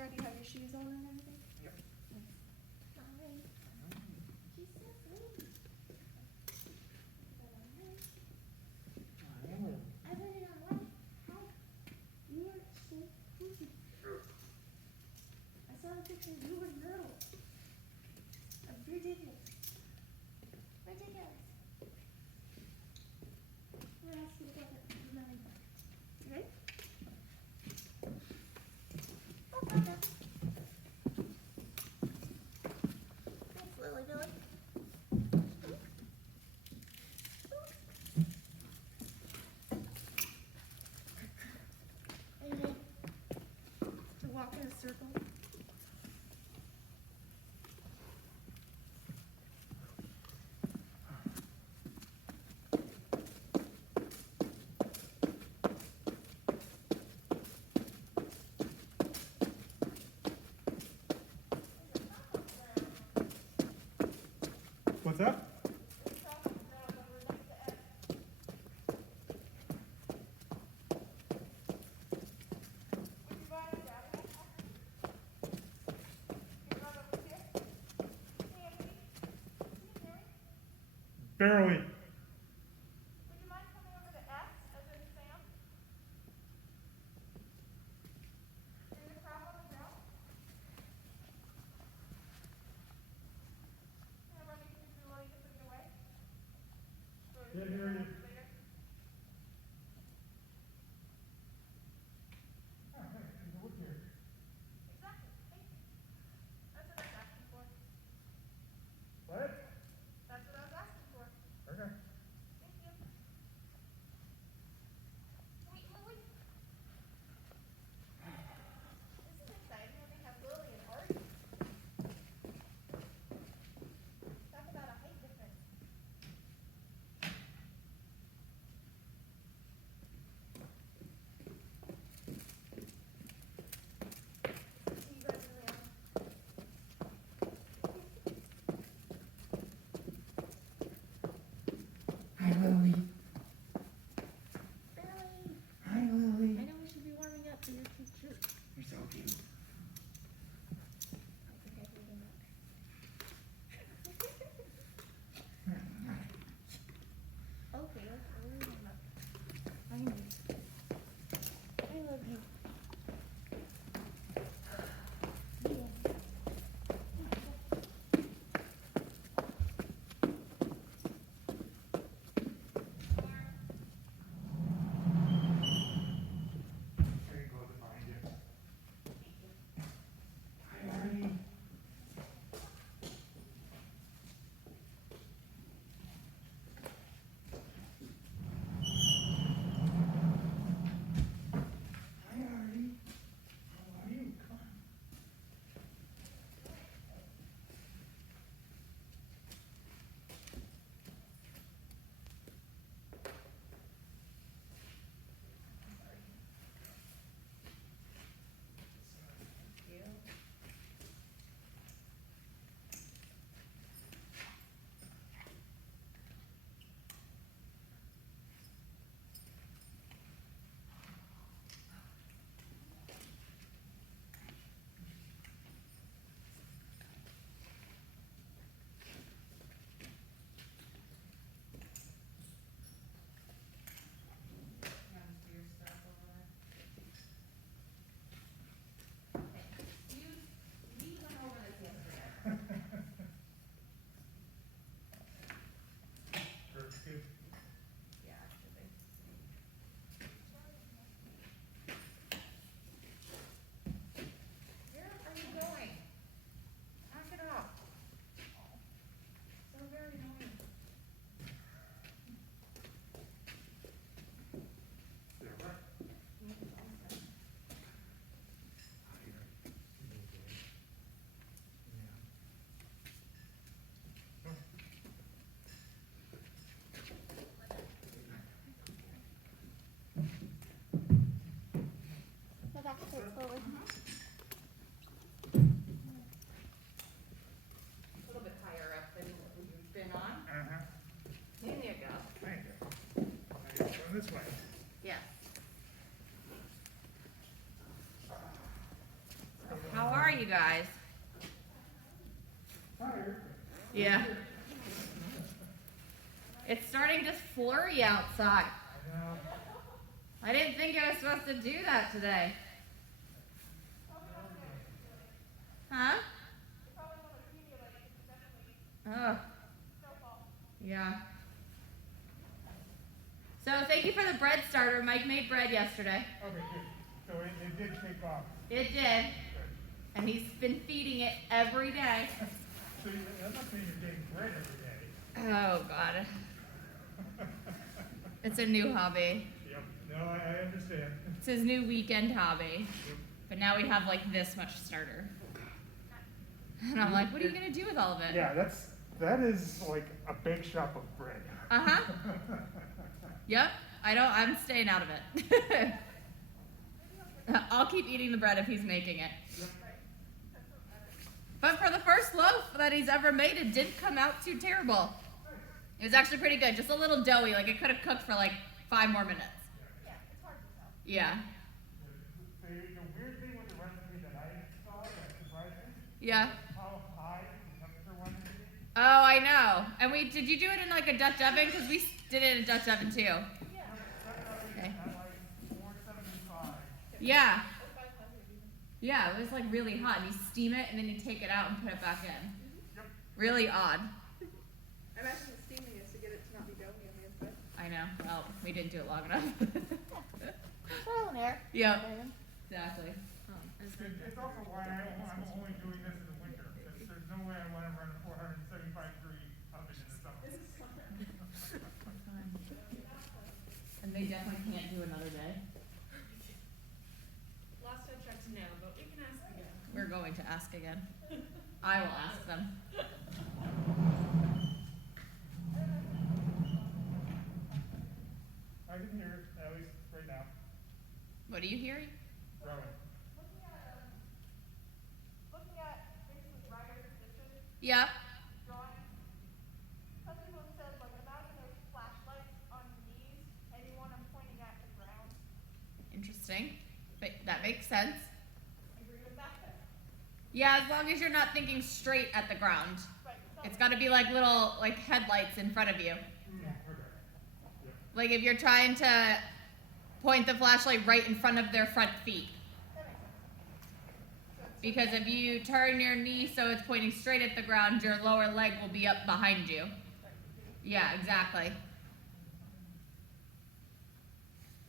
Artie, you have your shoes on and everything? Yep. Hi. She's so sweet. I went in on one. Hi. You were so cute. I saw the picture. You were little. Ridiculous. Ridiculous. We're asking to go to the mountain. You ready? Oh, Papa. Thanks, Lily Billy. And then to walk in a circle. What's that? Barely. Would you mind coming over to S as in Sam? In the crop on the ground? Can I run you through while you get put it away? Yeah, here it is. Later. Oh, hey, there's a wood here. Exactly. Thank you. That's what I was asking for. What? That's what I was asking for. Okay. Thank you. Wait, Lily. This is exciting when they have Lily and Artie. Talk about a height difference. See you guys around. Hi, Lily. Billy. Hi, Lily. I know we should be warming up for your picture. You're so cute. I think I gave him up. Okay, let's warm him up. I know. I love you. Yeah. I can close it behind you. Hi, Artie. Hi, Artie. How are you? Come on. Perfect. Good. Where are you going? Knock it off. So very annoying. There, right? Go back to it slowly. A little bit higher up than you've been on. Uh-huh. There you go. Thank you. Now you're going this way. Yes. How you guys? Tired. Yeah. It's starting to flurry outside. I know. I didn't think I was supposed to do that today. Huh? Oh. Yeah. So thank you for the bread starter. Mike made bread yesterday. Okay, good. So it did take off. It did. Good. And he's been feeding it every day. So that must mean you're getting bread every day. Oh, God. It's a new hobby. Yep. No, I understand. It's his new weekend hobby. Yep. But now we have like this much starter. And I'm like, what are you going to do with all of it? Yeah, that is like a bake shop of bread. Uh-huh. Yep. I'm staying out of it. I'll keep eating the bread if he's making it. But for the first loaf that he's ever made, it didn't come out too terrible. It was actually pretty good. Just a little doughy. Like, it could have cooked for like 5 more minutes. Yeah, it's hard to tell. Yeah. The weird thing with the recipe that I saw that surprised me, Yeah. how high the temperature wanted to be. Oh, I know. And did you do it in like a Dutch oven? Because we did it in a Dutch oven too. Okay. At like 475. Yeah. Yeah, it was like really hot. And you steam it and then you take it out and put it back in. Yep. Really odd. I imagine the steaming is to get it to not be doughy on the inside. I know. Well, we didn't do it long enough. Trial and error. Yep. Exactly. It's also why I'm only doing this in the winter, because there's no way I want to run a 475-degree oven in the summer. And they definitely can't do another day. Last I checked, no, but we can ask again. We're going to ask again. I will ask them. I can hear it, at least right now. What are you hearing? Growing. Looking at basically rider position Yeah. drawing, some people have said, like, imagine there's flashlights on your knees and you want them pointing at the ground. Interesting. But that makes sense. Agree with that? Yeah, as long as you're not thinking straight at the ground. Right. It's got to be like little like headlights in front of you. Okay. Like if you're trying to point the flashlight right in front of their front feet. That makes sense. Because if you turn your knee so it's pointing straight at the ground, your lower leg will be up behind you. Yeah, exactly.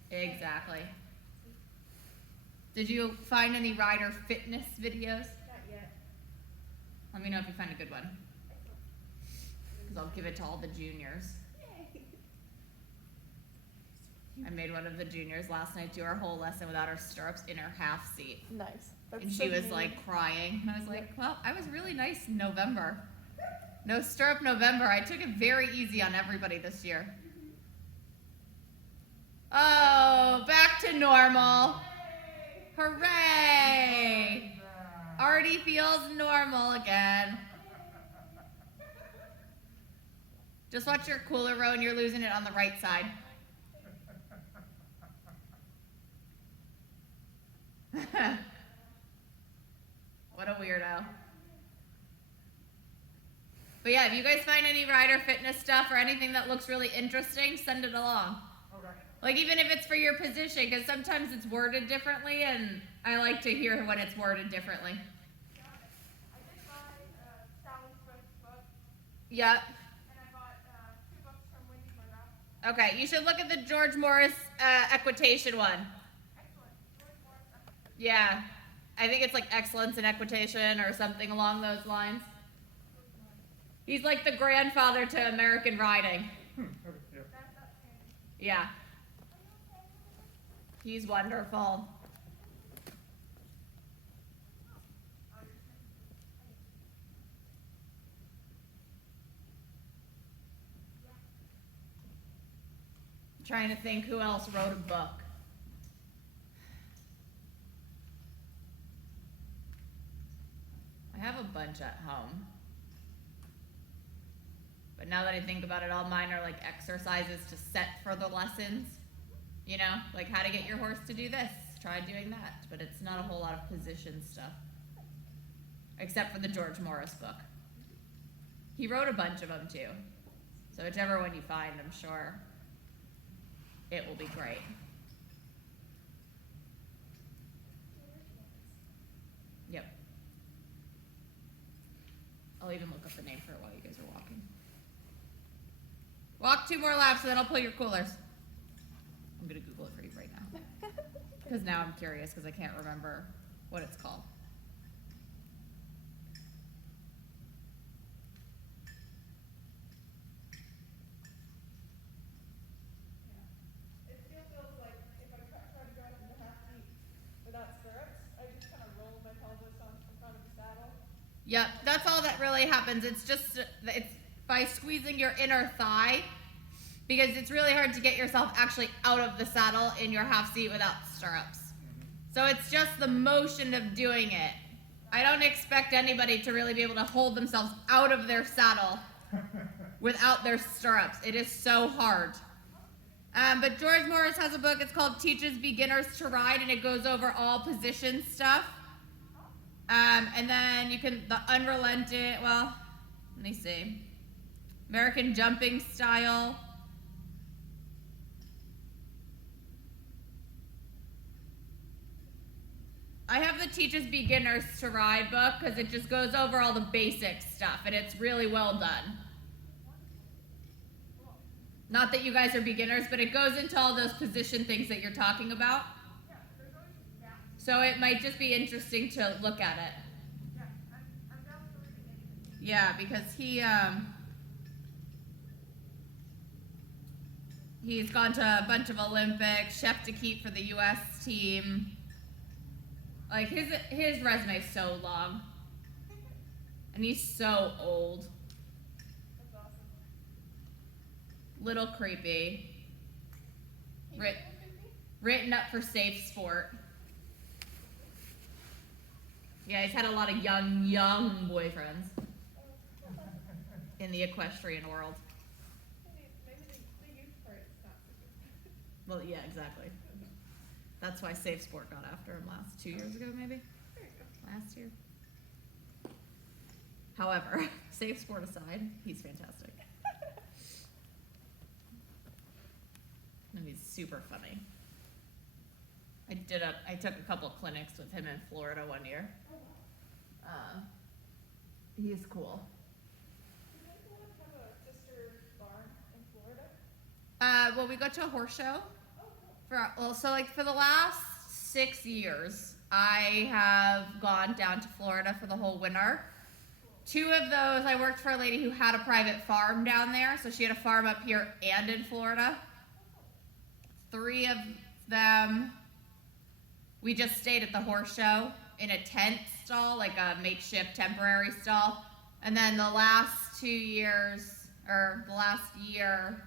Exactly. Did you find any rider fitness videos? Not yet. Let me know if you find a good one. Because I'll give it to all the juniors. I made one of the juniors last night do our whole lesson without her stirrups in her half seat. Nice. And she was like crying. And I was like, well, I was really nice in November. No stirrup November. I took it very easy on everybody this year. Oh, back to normal. Hooray! Artie feels normal again. Just watch your cooler row and you're losing it on the right side. What a weirdo. But yeah, if you guys find any rider fitness stuff or anything that looks really interesting, send it along. Okay. Like even if it's for your position, because sometimes it's worded differently, and I like to hear when it's worded differently. I did buy Sally Swift's book, Yep. and I bought 2 books from Wendy McGrath. Okay, you should look at the George Morris equitation one. Excellent. George Morris. Yeah. I think it's like excellence in equitation or something along those lines. He's like the grandfather to American riding. Okay. Yep. That's outstanding. Yeah. He's wonderful. I'm trying to think who else wrote a book. I have a bunch at home. But now that I think about it, all mine are like exercises to set for the lessons. You know, like how to get your horse to do this. Try doing that. But it's not a whole lot of position stuff. except for the George Morris book. He wrote a bunch of them too. So whichever one you find, I'm sure it will be great. Yep. I'll even look up the name for it while you guys are walking. Walk 2 more laps and then I'll pull your coolers. I'm gonna Google it for you right now. Because now I'm curious because I can't remember what it's called. It still feels like if I try to drive in the half seat without stirrups, I just kind of roll my pelvis on front of the saddle. Yep, that's all that really happens. It's just, it's by squeezing your inner thigh, because it's really hard to get yourself actually out of the saddle in your half seat without stirrups. So it's just the motion of doing it. I don't expect anybody to really be able to hold themselves out of their saddle without their stirrups. It is so hard. But George Morris has a book, it's called Teaches Beginners to Ride, and it goes over all position stuff. And then you can, the unrelenting, well, let me see. American Jumping Style. I have the Teaches Beginners to Ride book because it just goes over all the basic stuff and it's really well done. Not that you guys are beginners, but it goes into all those position things that you're talking about. Yeah, there's always gaps. So it might just be interesting to look at it. Yeah, I'm down for reading anything. Yeah, because he's gone to a bunch of Olympics, chef to keep for the U.S. team. Like his resume is so long, and he's so old. That's awesome. Little creepy. He's Writ- still 50? written up for Safe Sport. Yeah, he's had a lot of young boyfriends in the equestrian world. Maybe the youth part's not so good. Well, yeah, exactly. That's why Safe Sport got after him 2 years ago, maybe? There you go. Last year. However, Safe Sport aside, he's fantastic. And he's super funny. I took a couple clinics with him in Florida one year. He's cool. Does anyone have a sister barn in Florida? Well, we go to a horse show. Oh, cool. For the last 6 years, I have gone down to Florida for the whole winter. 2 of those, I worked for a lady who had a private farm down there, so she had a farm up here and in Florida. 3 of them, we just stayed at the horse show in a tent stall, like a makeshift temporary stall. And then the last 2 years, or the last year,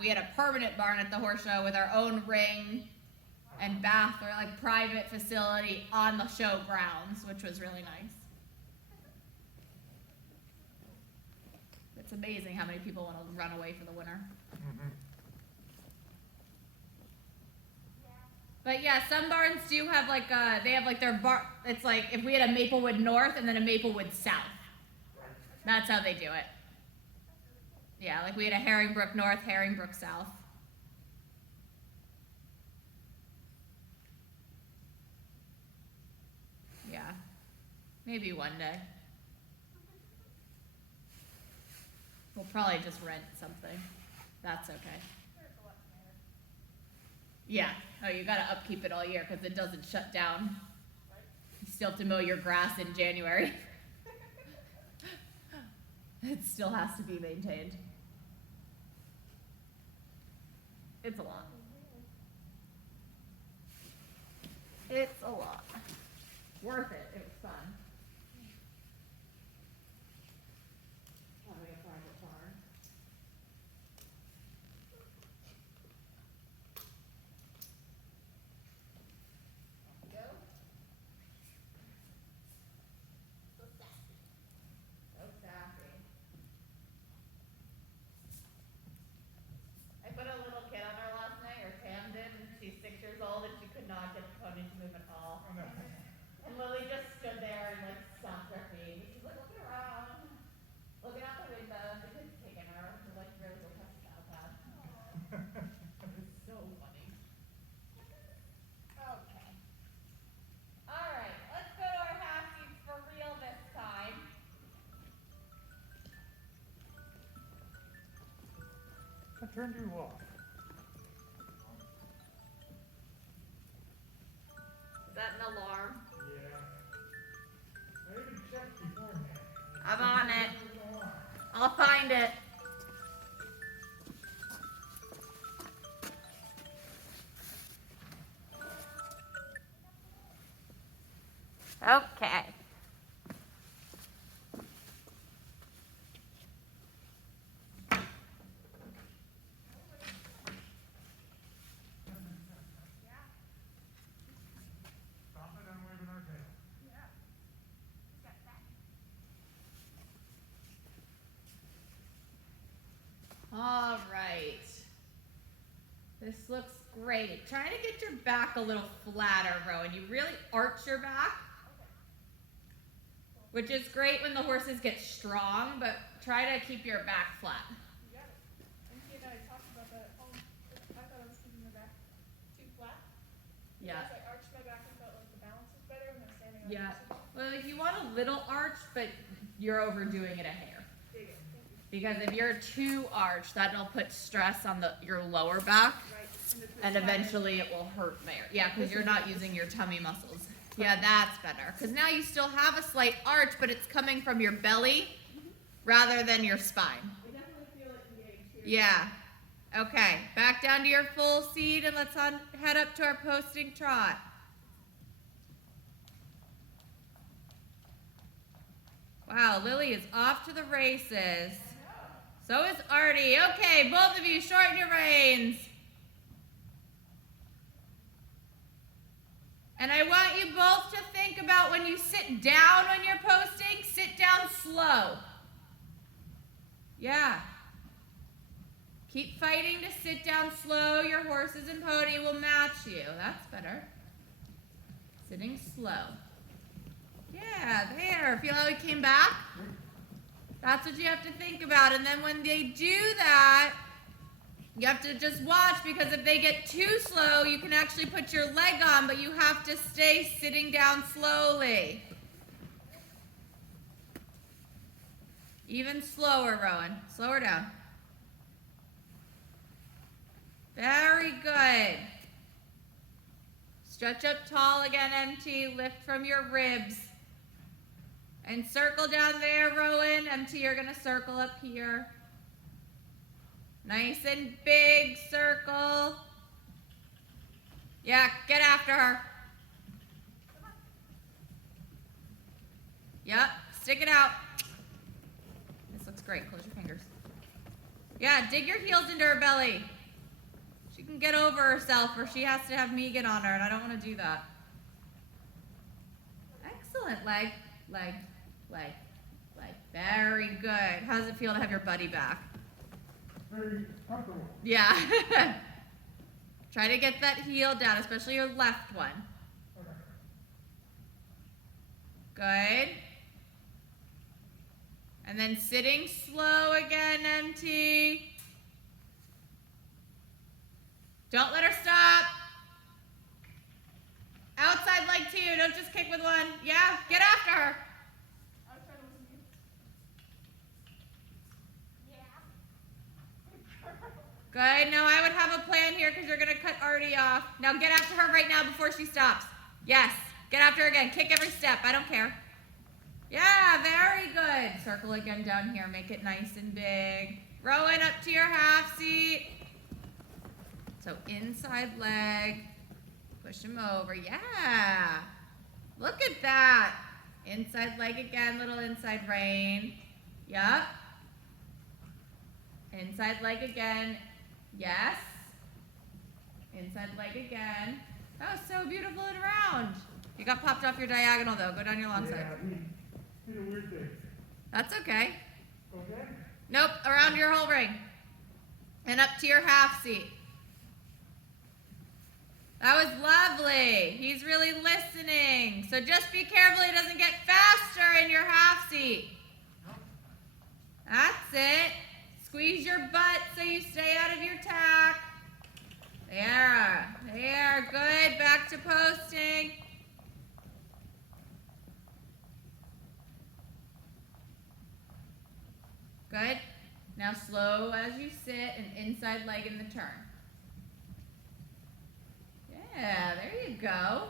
we had a permanent barn at the horse show with our own ring and bath, or like private facility on the show grounds, which was really nice. It's amazing how many people want to run away for the winter. But yeah, some barns do have they have like their bar, it's like if we had a Maplewood North and then a Maplewood South. That's how they do it. Yeah, like we had a Herringbrook North, Herringbrook South. Yeah, maybe one day. We'll probably just rent something. That's okay. There's a lot there. Yeah. Oh, you gotta upkeep it all year because it doesn't shut down. Right? You still have to mow your grass in January. It still has to be maintained. It's a lot. It's a lot. Worth it. It was fun. Having a private barn. Go. So sassy. I put a little kid on her last night, or Pam did, and she's 6 years old, and she could not get the pony to move at all. Oh, no. And Lily just stood there turned you off. Is that an alarm? Yeah. I even checked beforehand. I'm on it. I'll find it. Okay. Stop it, I'm waving our tail. All right. This looks great. Try to get your back a little flatter, Rowan. You really arch your back, which is great when the horses get strong, but try to keep your back flat. You got it. And he and I talked about that at home. I thought I was keeping my back too flat. Yeah. As I arched my back, I felt like the balance was better when I was standing on Yeah. the horse. Well, you want a little arch, but you're overdoing it a hair. Dig it. Thank you. Because if you're too arched, that'll put stress on your lower back, Right. and eventually it will hurt there. Yeah, because you're not using your tummy muscles. Yeah, that's better. Because now you still have a slight arch, but it's coming from your belly rather than your spine. I definitely feel it engaged here. Yeah. Okay, back down to your full seat, and let's head up to our posting trot. Wow, Lily is off to the races. So is Artie. Okay, both of you, shorten your reins. And I want you both to think about when you sit down when you're posting, sit down slow. Yeah. Keep fighting to sit down slow. Your horses and pony will match you. That's better. Sitting slow. Yeah, there. Feel how he came back? That's what you have to think about. And then when they do that, you have to just watch, because if they get too slow, you can actually put your leg on, but you have to stay sitting down slowly. Even slower, Rowan. Slower down. Very good. Stretch up tall again, empty. Lift from your ribs. And circle down there, Rowan. Empty, you're going to circle up here. Nice and big circle. Yeah, get after her. Yep, stick it out. This looks great. Close your fingers. Yeah, dig your heels into her belly. She can get over herself, or she has to have me get on her, and I don't want to do that. Excellent. Leg, leg, leg, leg. Very good. How does it feel to have your buddy back? Very comfortable. Yeah. Try to get that heel down, especially your left one. Okay. Good. And then sitting slow again, empty. Don't let her stop. Outside leg two, don't just kick with one. Yeah, get after her. I was trying to listen to you. Good. Now I would have a plan here, because you're going to cut Artie off. Now get after her right now before she stops. Yes. Get after her again. Kick every step. I don't care. Yeah, very good. Circle again down here. Make it nice and big. Rowan up to your half seat. So inside leg. Push him over. Yeah. Look at that. Inside leg again. Little inside rein. Yup. Inside leg again. Yes. Inside leg again. That was so beautiful and round. You got popped off your diagonal though. Go down your long side. Yeah, he did a weird thing. That's okay. Okay? Nope, around your whole ring. And up to your half seat. That was lovely. He's really listening. So just be careful he doesn't get faster in your half seat. That's it. Squeeze your butt so you stay out of your tack. There. There. Good. Back to posting. Good. Now slow as you sit and inside leg in the turn. Yeah, there you go.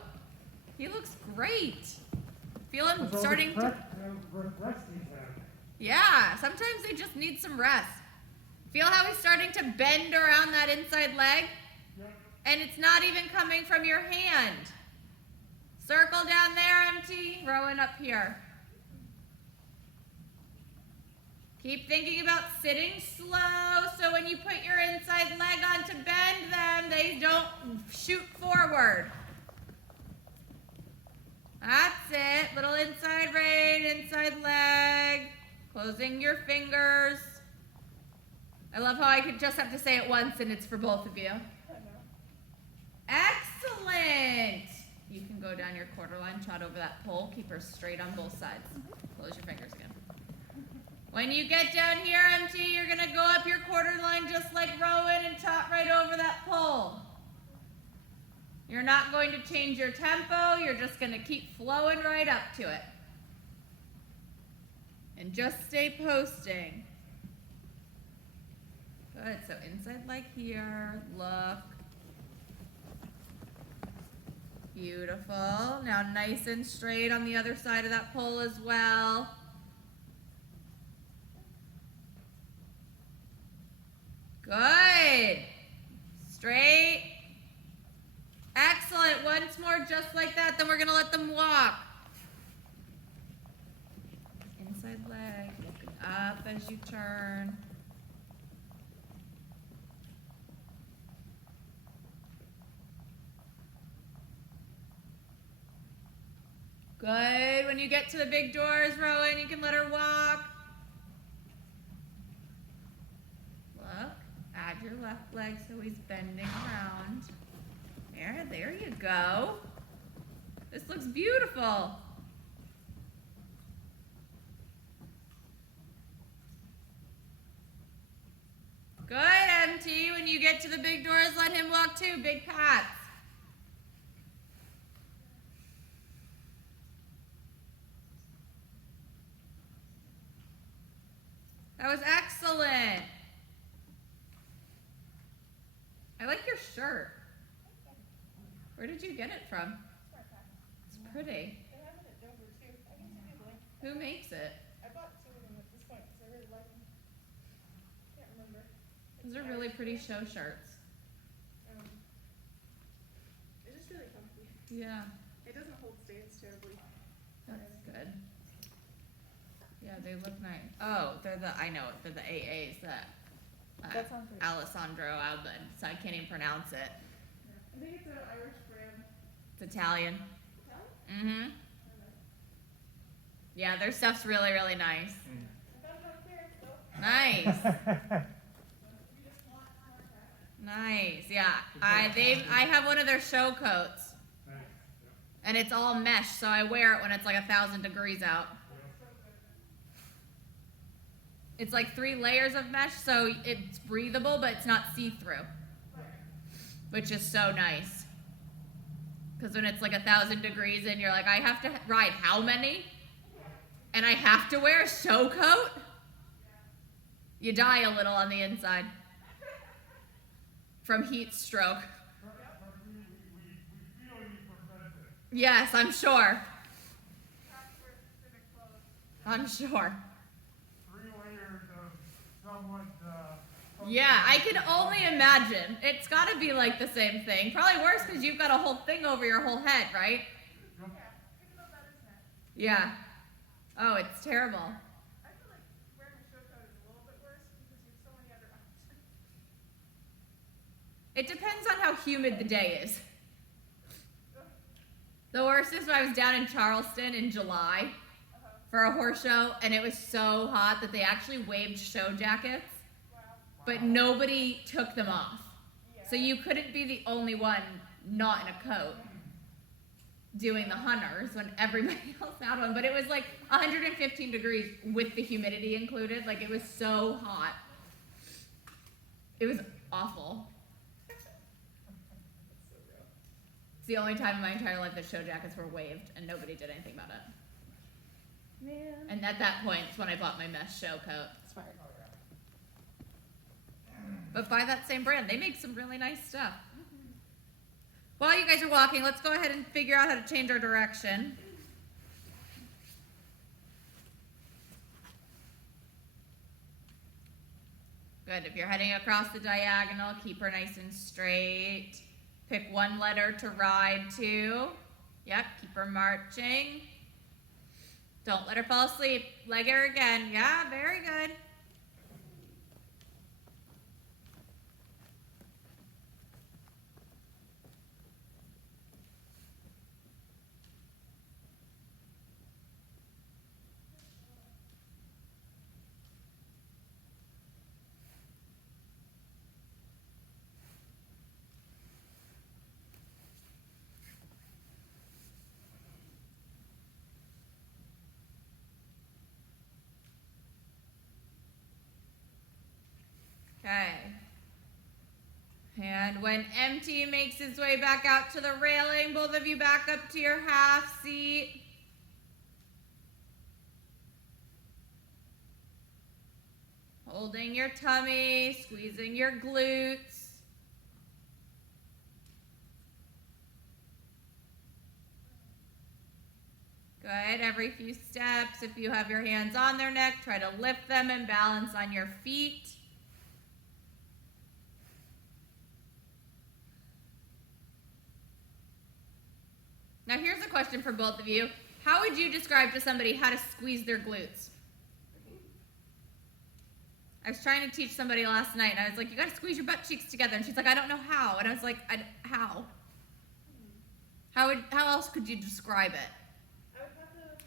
He looks great. Feel him starting to... Yeah, sometimes they just need some rest. Feel how he's starting to bend around that inside leg? Yep. And it's not even coming from your hand. Circle down there, empty. Rowan up here. Keep thinking about sitting slow so when you put your inside leg on to bend them, they don't shoot forward. That's it. Little inside right, inside leg. Closing your fingers. I love how I could just have to say it once and it's for both of you. Excellent. You can go down your quarter line, trot over that pole, keep her straight on both sides. Close your fingers again. When you get down here, MT, you're gonna go up your quarter line just like Rowan and trot right over that pole. You're not going to change your tempo, you're just gonna keep flowing right up to it. And just stay posting. Good, so inside leg here, look. Beautiful. Now nice and straight on the other side of that pole as well. Good. Straight. Excellent. Once more just like that, then we're going to let them walk. Inside leg, looking up as you turn. Good. When you get to the big doors, Rowan, you can let her walk. Look, add your left leg so he's bending around. There you go. This looks beautiful. Good, MT. When you get to the big doors, let him walk too. Big pats. That was excellent. I like your shirt. Where did you get it from? It's pretty. They have it at Dover too. I can send you the link. Who makes it? I bought two of them at this point because I really like them. Can't remember. Those are really pretty show shirts. It's just really comfy. Yeah, It doesn't hold stains terribly. that's good. Yeah, they look nice. Oh, they're the AAs that That sounds right. Alessandro Albin. So I can't even pronounce it. I think it's an Irish brand. It's Italian. Italian? Mm-hmm. Yeah, their stuff's really, really nice. I found it on clearance though. Nice. You just want more fabric. Nice. Yeah. I have one of their show coats. Nice. And it's all mesh, so I wear it when it's like 1,000 degrees out. It's like 3 layers of mesh, so it's breathable, but it's not see-through. Which is so nice. Because when it's like 1,000 degrees and you're like, I have to ride how many? And I have to wear a show coat? You die a little on the inside. From heat stroke. But we feel you for benefit. Yes, I'm sure. Have to wear specific clothes. I'm sure. 3 layers of somewhat, Yeah, I can only imagine. It's got to be like the same thing. Probably worse because you've got a whole thing over your whole head, right? Yep. Yeah, even though that is mesh. Yeah. Oh, it's terrible. I feel like wearing a show coat is a little bit worse because you have so many other options. It depends on how humid the day is. The worst is when I was down in Charleston in July for a horse show, and it was so hot that they actually waived show jackets, Wow. but nobody took them off. So you couldn't be the only one not in a coat doing the hunters when everybody else had one. But it was like 115 degrees with the humidity included. Like, it was so hot. It was awful. It's the only time in my entire life that show jackets were waived and nobody did anything about it. Man. And at that point, it's when I bought my mesh show coat. Smart. But buy that same brand. They make some really nice stuff. While you guys are walking, let's go ahead and figure out how to change our direction. Good. If you're heading across the diagonal, keep her nice and straight. Pick one letter to ride to. Yep, keep her marching. Don't let her fall asleep. Leg her again. Yeah, very good. Okay. And when empty makes his way back out to the railing, both of you back up to your half seat. Holding your tummy, squeezing your glutes. Good. Every few steps, if you have your hands on their neck, try to lift them and balance on your feet. Now here's a question for both of you. How would you describe to somebody how to squeeze their glutes? I was trying to teach somebody last night, and I was like, you gotta squeeze your butt cheeks together. And she's like, I don't know how. And I was like, how? How else could you describe it? I would have to,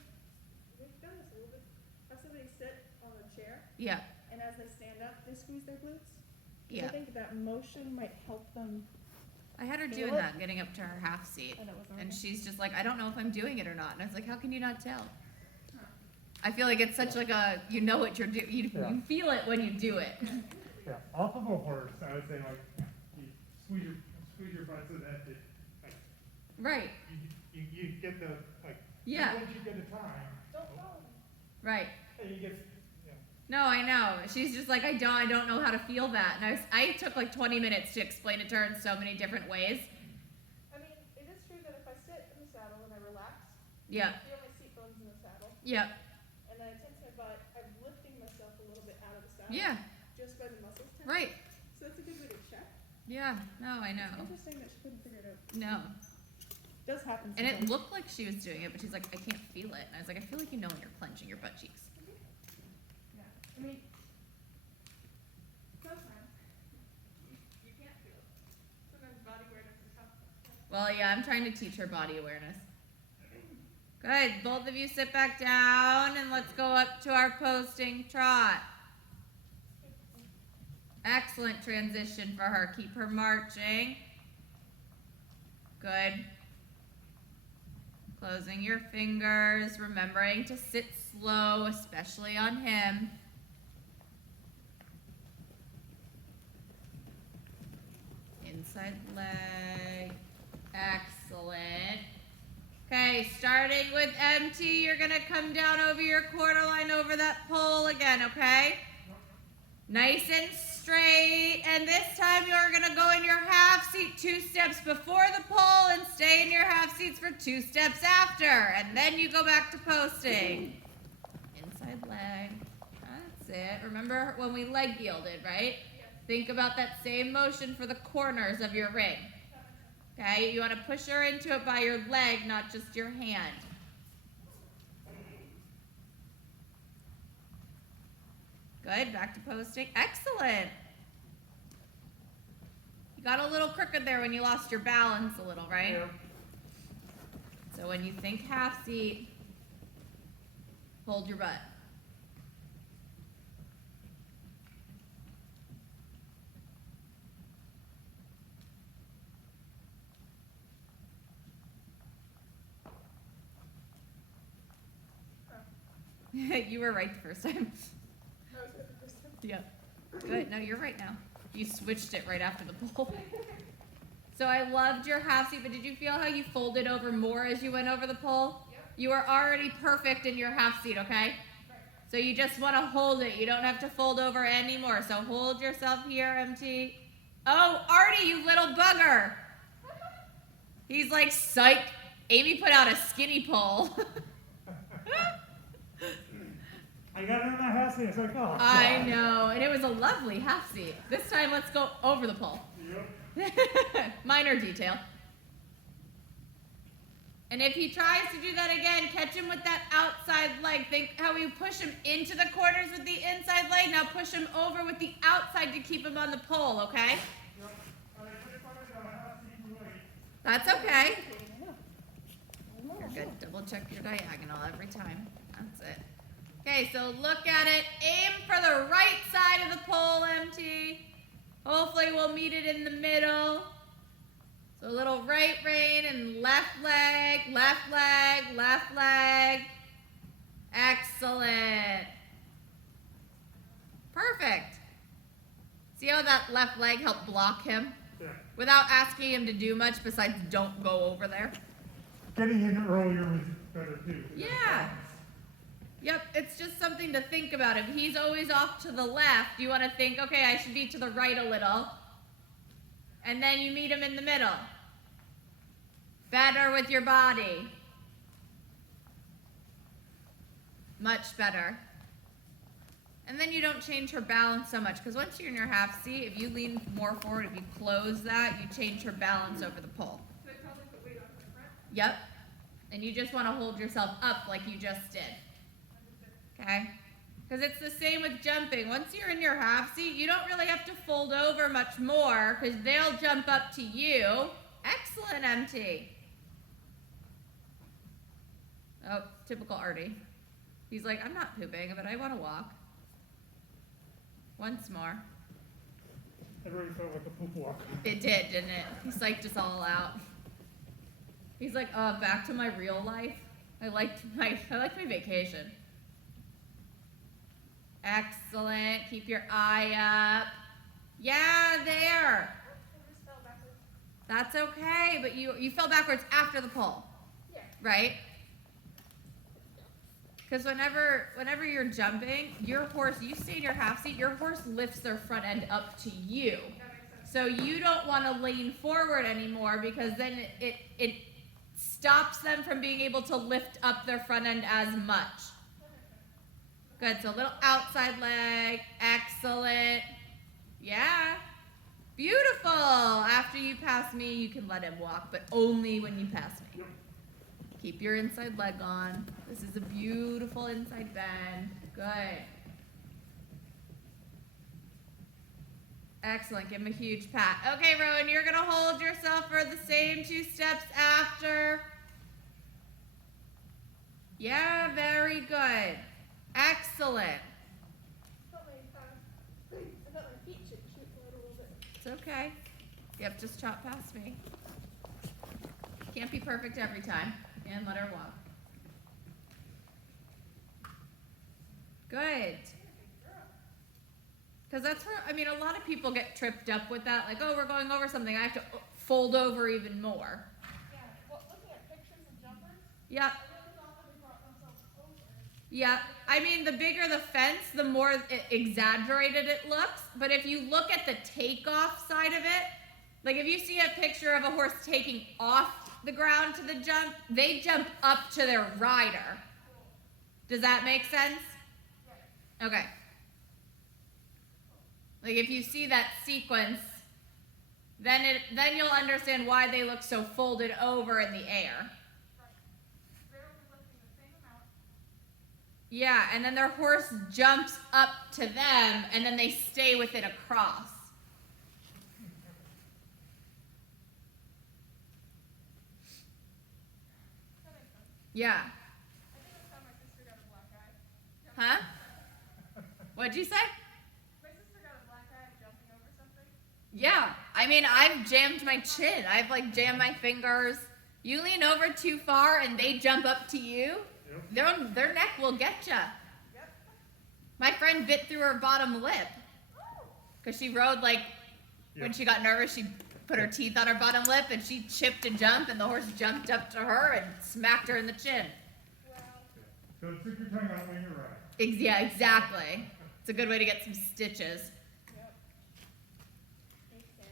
we've done this a little bit, have somebody sit on a chair, Yeah, and as they stand up, they squeeze their glutes. yeah. I think that motion might help them. I had her doing that, getting up to her half seat. And it wasn't And working. she's just like, I don't know if I'm doing it or not. And I was like, how can you not tell? I feel like it's such like a, you know what you're doing. You feel it when you do it. Yeah, off of a horse, I would say like, you squeeze your butt so that it, like, Right, you get the, like, Yeah. once you get a time, Don't fall. right. and you get, yeah. No, I know. She's just like, I don't know how to feel that. And I took like 20 minutes to explain it to her in so many different ways. I mean, it is true that if I sit in the saddle and I relax, Yeah, feel my seat bones in the saddle, yeah, and then I tense my butt, I'm lifting myself a little bit out of the saddle. yeah, Just by the muscles tensing. right. So that's a good way to check. Yeah, no, I know. Interesting that she couldn't figure it out. No. Does happen And it sometimes. looked like she was doing it, but she's like, I can't feel it. And I was like, I feel like you know when you're clenching your butt cheeks. Yeah. I mean, sometimes you can't feel it. Sometimes body awareness is tough. Well, yeah, I'm trying to teach her body awareness. Good. Both of you sit back down and let's go up to our posting trot. Excellent transition for her. Keep her marching. Good. Closing your fingers, remembering to sit slow, especially on him. Inside leg. Excellent. Okay, starting with empty, you're gonna come down over your quarter line over that pole again, okay? Nice and straight, and this time you're gonna go in your half seat 2 steps before the pole and stay in your half seats for 2 steps after, and then you go back to posting. Inside leg, that's it. Remember when we leg yielded, right? Think about that same motion for the corners of your ring. Okay, you want to push her into it by your leg, not just your hand. Good, back to posting. Excellent. You got a little crooked there when you lost your balance a little, right? Yeah. So when you think half seat, hold your butt. You were right the first time. I was good the first time. Yeah. Good. No, you're right now. You switched it right after the pole. So I loved your half seat, but did you feel how you folded over more as you went over the pole? Yep. You were already perfect in your half seat, okay? Right. So you just want to hold it. You don't have to fold over anymore. So hold yourself here, MT. Oh, Artie, you little bugger. He's like, psych. Amy put out a skinny pole. I got it in my house and it's like, oh. I know. And it was a lovely half seat. This time, let's go over the pole. Yep. Minor detail. And if he tries to do that again, catch him with that outside leg. Think how we push him into the corners with the inside leg. Now push him over with the outside to keep him on the pole, okay? Yep. I just wanted to have to wait. That's okay. You're good. Double check your diagonal every time. That's it. Okay, so look at it. Aim for the right side of the pole, MT. Hopefully we'll meet it in the middle. So a little right rein and left leg, left leg, left leg. Excellent. Perfect. See how that left leg helped block him? Yeah. Without asking him to do much besides don't go over there. Getting in earlier was better too. Yeah. Yep, it's just something to think about. If he's always off to the left, you want to think, okay, I should be to the right a little. And then you meet him in the middle. Better with your body. Much better. And then you don't change her balance so much, because once you're in your half seat, if you lean more forward, if you close that, you change her balance over the pole. So I probably put weight on the front. Yep. And you just want to hold yourself up like you just did. Okay? Because it's the same with jumping. Once you're in your half seat, you don't really have to fold over much more because they'll jump up to you. Excellent, MT. Oh, typical Artie. He's like, I'm not pooping, but I want to walk. Once more. It really felt like a poop walk. It did, didn't it? He psyched us all out. He's like, back to my real life. I liked my vacation. Excellent. Keep your eye up. Yeah, there. I just fell backwards. That's okay, but you fell backwards after the pole, Yeah. right? Because whenever you're jumping, your horse, you stay in your half seat, your horse lifts their front end up to you. That makes sense. So you don't want to lean forward anymore because then it stops them from being able to lift up their front end as much. Good, so a little outside leg, excellent. Yeah, beautiful. After you pass me, you can let him walk, but only when you pass me. Yep. Keep your inside leg on. This is a beautiful inside bend. Good. Excellent, give him a huge pat. Okay, Rowan, you're gonna hold yourself for the same 2 steps after. Yeah, very good. Excellent. I felt my feet shoot forward a little bit. It's okay. Yep, just chop past me. Can't be perfect every time. And let her walk. Good. Because that's where, a lot of people get tripped up with that. Like, oh, we're going over something. I have to fold over even more. Yeah. Well, looking at pictures of jumpers, Yep. I really thought that they brought themselves over. Yeah, the bigger the fence, the more exaggerated it looks. But if you look at the takeoff side of it, like if you see a picture of a horse taking off the ground to the jump, they jump up to their rider. Does that make sense? Okay. Like if you see that sequence, then you'll understand why they look so folded over in the air. They're only lifting the same amount. Yeah, and then their horse jumps up to them, and then they stay with it across. That makes sense. Yeah. I think that's how my sister got a black eye. Huh? What'd you say? My sister got a black eye jumping over something. Yeah. I've jammed my chin. I've jammed my fingers. You lean over too far, and they jump up to you. Yep. Their neck will get you. Yep. My friend bit through her bottom lip Oh. because she rode when Yep. she got nervous, she put her teeth on her bottom lip and she chipped a jump and the horse jumped up to her and smacked her in the chin. Wow. So stick your tongue out when you're right. Yeah, exactly. It's a good way to get some stitches. Yep. Makes sense.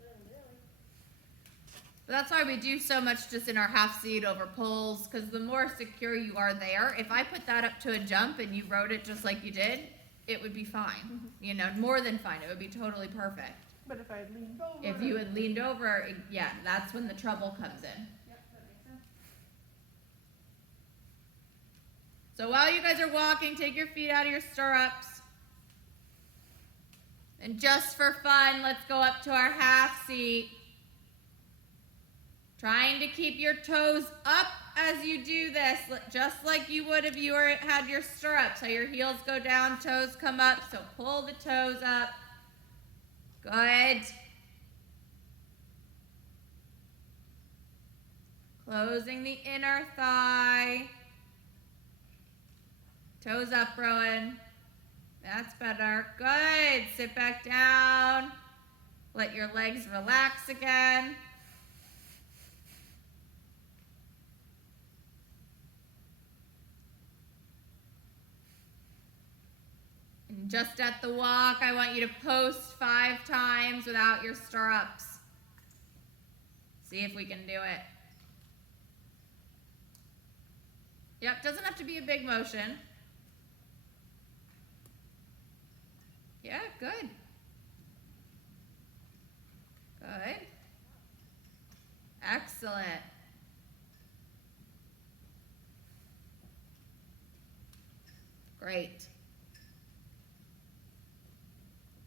Really? But that's why we do so much just in our half seat over poles, because the more secure you are there, if I put that up to a jump and you rode it just like you did, it would be fine. You know, more than fine. It would be totally perfect. But if I leaned over. If you had leaned over, yeah, that's when the trouble comes in. Yep, that makes sense. So while you guys are walking, take your feet out of your stirrups. And just for fun, let's go up to our half seat. Trying to keep your toes up as you do this, just like you would if you had your stirrups. So your heels go down, toes come up. So pull the toes up. Good. Closing the inner thigh. Toes up, Rowan. That's better. Good. Sit back down. Let your legs relax again. And just at the walk, I want you to post 5 times without your stirrups. See if we can do it. Yep, doesn't have to be a big motion. Yeah, good. Good. Excellent. Great.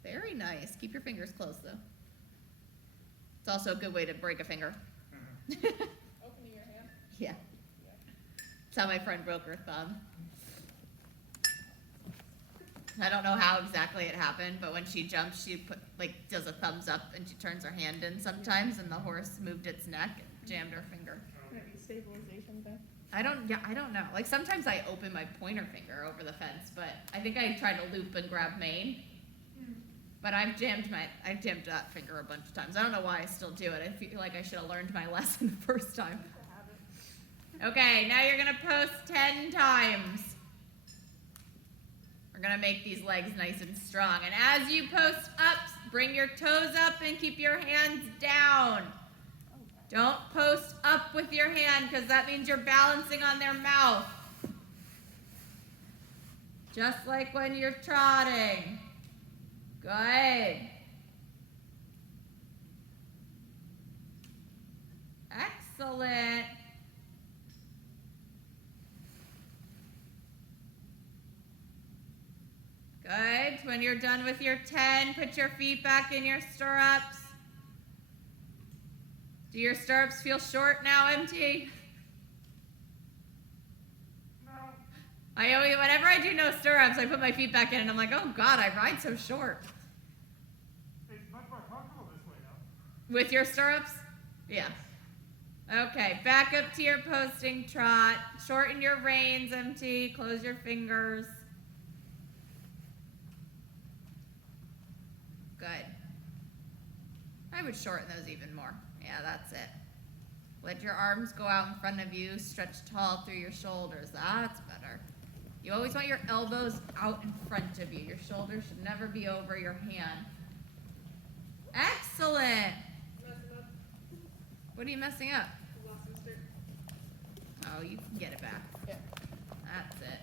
Very nice. Keep your fingers closed though. It's also a good way to break a finger. Opening your hand. Yeah. That's how my friend broke her thumb. I don't know how exactly it happened, but when she jumps, she does a thumbs up and she turns her hand in sometimes, and the horse moved its neck and jammed her finger. Maybe a stabilization thing. I don't know. Like sometimes I open my pointer finger over the fence, but I think I tried to loop and grab mane. But I've jammed that finger a bunch of times. I don't know why I still do it. I feel like I should have learned my lesson the first time. Okay, now you're gonna post 10 times. We're gonna make these legs nice and strong. And as you post up, bring your toes up and keep your hands down. Don't post up with your hand because that means you're balancing on their mouth. Just like when you're trotting. Good. Excellent. Good. When you're done with your 10, put your feet back in your stirrups. Do your stirrups feel short now, MT? No, Whenever I do no stirrups, I put my feet back in and I'm like, oh God, I ride so short. it's much more comfortable this way now. With your stirrups? Yeah. Okay, back up to your posting trot. Shorten your reins, MT. Close your fingers. Good. I would shorten those even more. Yeah, that's it. Let your arms go out in front of you. Stretch tall through your shoulders. That's better. You always want your elbows out in front of you. Your shoulders should never be over your hand. Excellent. Messing up. What are you messing up? Lost my stick. Oh, you can get it back. Yeah. That's it.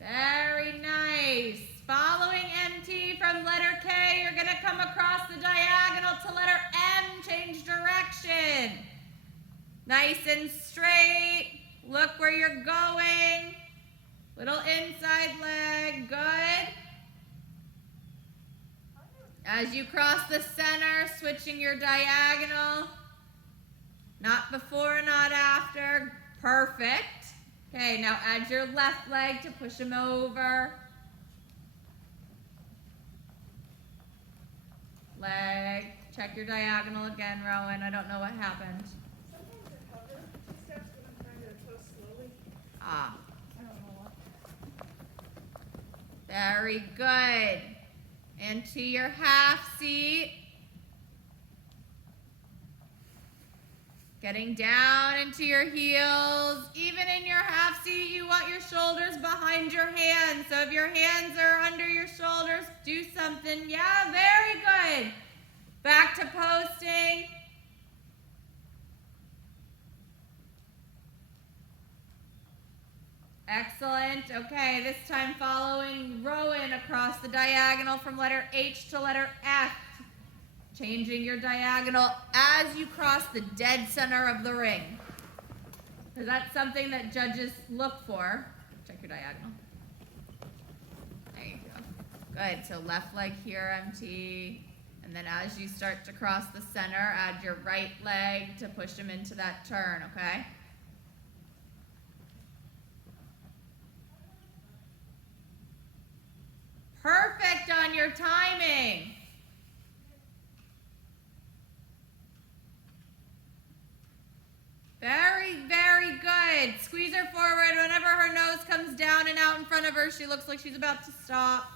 Very nice. Following MT from letter K, you're going to come across the diagonal to letter M. Change direction. Nice and straight. Look where you're going. Little inside leg. Good. As you cross the center, switching your diagonal. Not before, not after. Perfect. Okay, now add your left leg to push him over. Leg. Check your diagonal again, Rowan. I don't know what happened. Sometimes I hover 2 steps when I'm trying to toast slowly. Ah, I don't know what. very good. Into your half seat. Getting down into your heels. Even in your half seat, you want your shoulders behind your hands. So if your hands are under your shoulders, do something. Yeah, very good. Back to posting. Excellent. Okay, this time following Rowan across the diagonal from letter H to letter F. Changing your diagonal as you cross the dead center of the ring. Because that's something that judges look for. Check your diagonal. There you go. Good. So left leg here, empty. And then as you start to cross the center, add your right leg to push them into that turn, okay? Perfect on your timing. Very, very good. Squeeze her forward. Whenever her nose comes down and out in front of her, she looks like she's about to stop.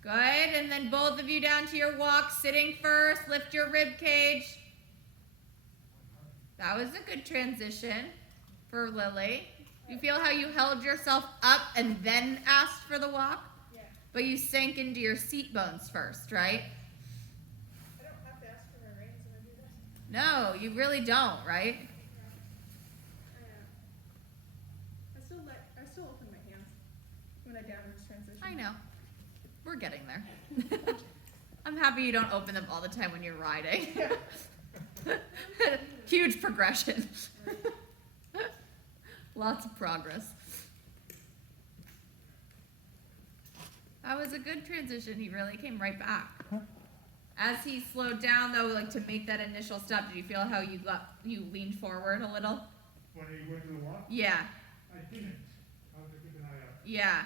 Good. And then both of you down to your walk, sitting first. Lift your rib cage. That was a good transition for Lily. You feel how you held yourself up and then asked for the walk? Yeah. But you sank into your seat bones first, right? I don't have to ask for my reins when I do this. No, you really don't, right? I still open my hands when I downwards transition. I know. We're getting there. I'm happy you don't open them all the time when you're riding. Yeah. Huge progression. Lots of progress. That was a good transition. He really came right back. As he slowed down, though, like to make that initial step, did you feel how you leaned forward a little? When he went to the walk, Yeah. I didn't. I'll have to keep an eye out. Yeah.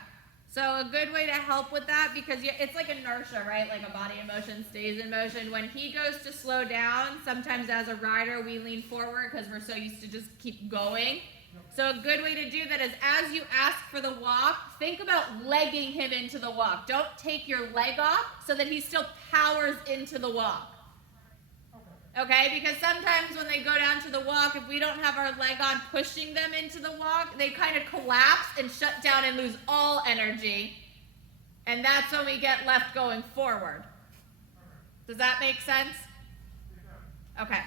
So a good way to help with that, because it's like inertia, right? Like a body in motion stays in motion. When he goes to slow down, sometimes as a rider, we lean forward because we're so used to just keep going. So a good way to do that is as you ask for the walk, think about legging him into the walk. Don't take your leg off so that he still powers into the walk. Okay, because sometimes when they go down to the walk, if we don't have our leg on pushing them into the walk, they kind of collapse and shut down and lose all energy. And that's when we get left going forward. Does that make sense? Okay. I'm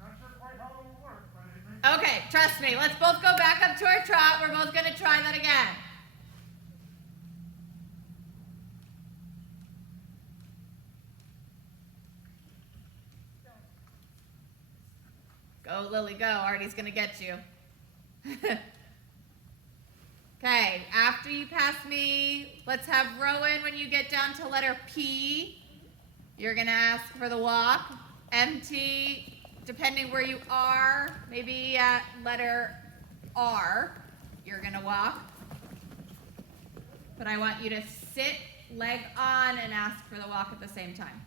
not sure quite how it will work, but it makes Okay, trust me. Let's both go back up to our trot. We're both going to try that again. Go, Lily, go. Artie's going to get you. Okay, after you pass me, let's have Rowan when you get down to letter P. You're going to ask for the walk. Empty, depending where you are, maybe at letter R, you're going to walk. But I want you to sit, leg on, and ask for the walk at the same time.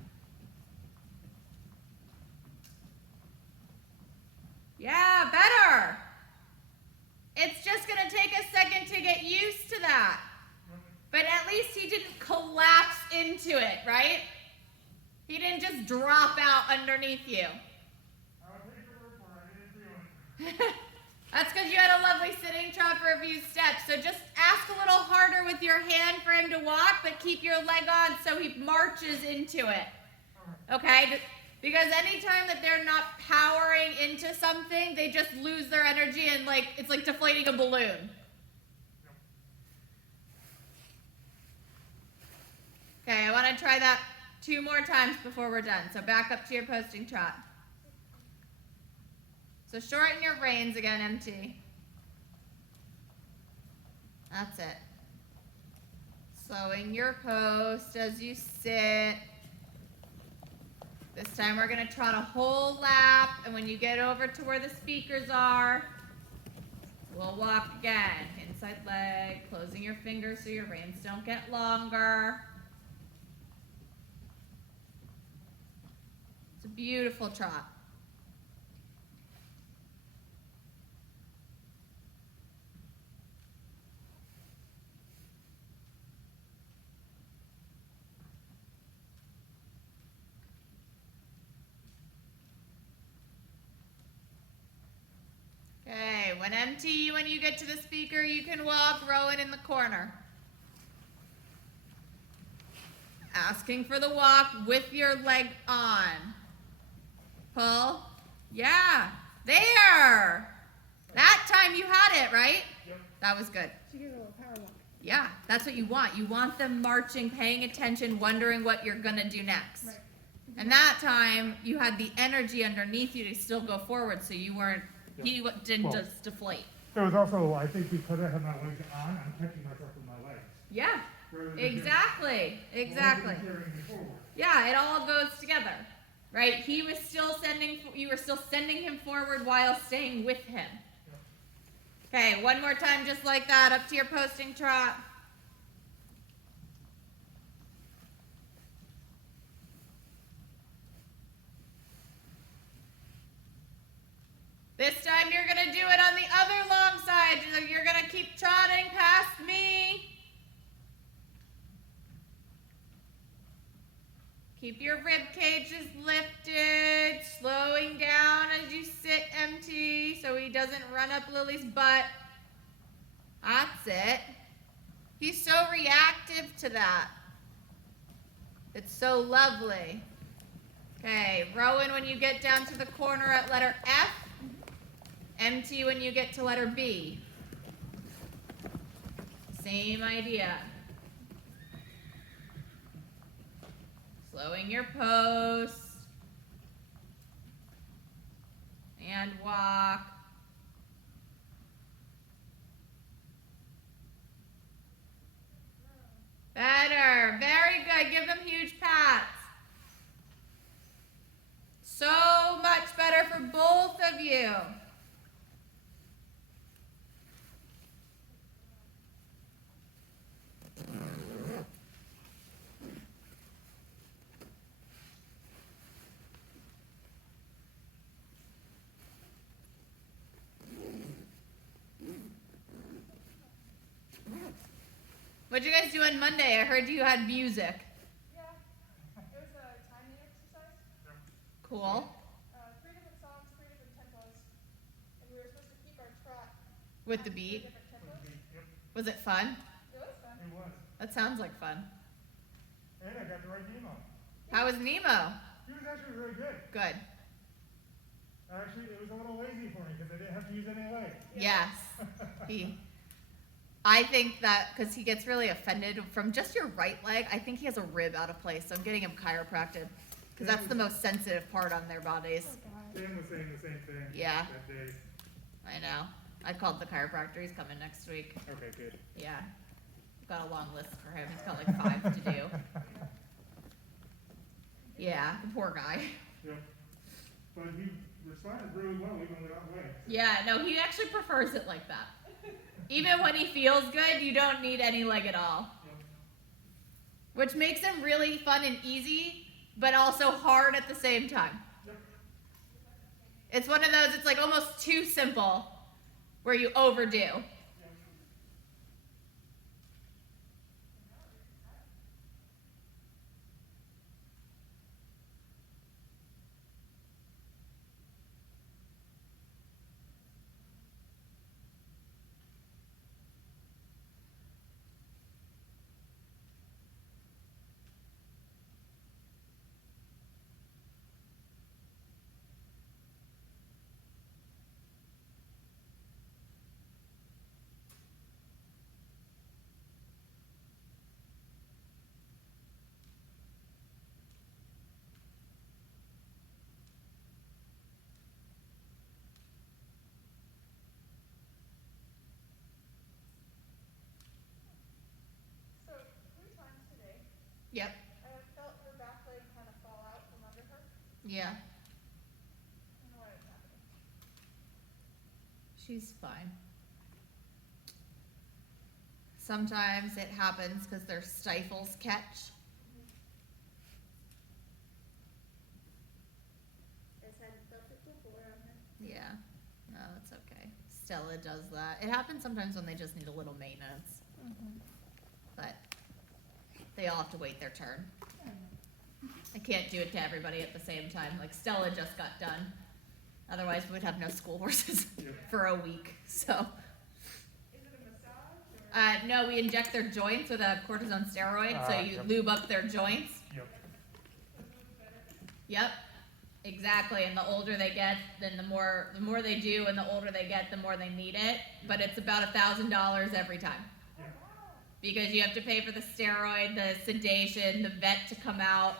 Yeah, better. It's just going to take a second to get used to that. But at least he didn't collapse into it, right? He didn't just drop out underneath you. I'll take your word for it. I didn't feel it. That's because you had a lovely sitting trot for a few steps. So just ask a little harder with your hand for him to walk, but keep your leg on so he marches into it. Okay? Because anytime that they're not powering into something, they just lose their energy and it's like deflating a balloon. Okay, I want to try that 2 more times before we're done. So back up to your posting trot. So shorten your reins again, empty. That's it. Slowing your post as you sit. This time we're going to trot a whole lap, and when you get over to where the speakers are, we'll walk again. Inside leg, closing your fingers so your reins don't get longer. It's a beautiful trot. When MT, when you get to the speaker, you can walk. Rowan in the corner. Asking for the walk with your leg on. Pull. Yeah. There. That time you had it, right? Yep. That was good. She gave a little power walk. Yeah, that's what you want. You want them marching, paying attention, wondering what you're going to do next. Right. And that time, you had the energy underneath you to still go forward, so you weren't, he didn't Well- just deflate. There was also, I think because I had my legs on, I'm catching myself with my legs. Yeah, rather than exactly, exactly. Rather than carrying me forward. Yeah, it all goes together, right? He was still sending, you were still sending him forward while staying with him. Okay, one more time just like that, up to your posting trot. This time you're gonna do it on the other long side. So you're gonna keep trotting past me. Keep your rib cages lifted, slowing down as you sit empty so he doesn't run up Lily's butt. That's it. He's so reactive to that. It's so lovely. Okay, Rowan when you get down to the corner at letter F. Empty when you get to letter B. Same idea. Slowing your post. And walk. Better. Very good. Give them huge pats. So much better for both of you. What'd you guys do on Monday? I heard you had music. Yeah, it was a timing exercise. Cool. 3 different songs, 3 different tempos, and we were supposed to keep our trot With the at 3 beat. different tempos. Yep, Was it fun? It was fun. it was. That sounds like fun. And I got the right Nemo. How was Nemo? He was actually really good. Good. Actually, it was a little lazy for me because I didn't have to use any legs. Yes. I think that because he gets really offended from just your right leg, I think he has a rib out of place. So I'm getting him chiropracted because that's the most sensitive part on their bodies. Sam was saying the same thing. Yeah. That day. I know. I called the chiropractor. He's coming next week. Okay, good. Yeah. I've got a long list for him. He's got like 5 to do. Yeah, the poor guy. Yep. But he responded really well even without legs. Yeah, no, he actually prefers it like that. Even when he feels good, you don't need any leg at all. Yep. Which makes him really fun and easy, but also hard at the same time. Yep. It's one of those, it's like almost too simple, where you overdo. Yep. So 3 times today, Yep. I felt her back leg kind of fall out from under her. Yeah. I don't know why it's happening. She's fine. Sometimes it happens because their stifles catch. Guys hadn't felt it before on her. Yeah. No, it's okay. Stella does that. It happens sometimes when they just need a little maintenance. But they all have to wait their turn. I can't do it to everybody at the same time. Like Stella just got done. Otherwise, we'd have no school horses Yep. for a week. So, Is it a massage or? no, we inject their joints with a cortisone steroid, so you Yep. lube up their joints. Yep. Yep, exactly. And the older they get, then the more they do, and the older they get, the more they need it. But it's about $1,000 every time Yeah. because you have to pay for the steroid, the sedation, the vet to come out.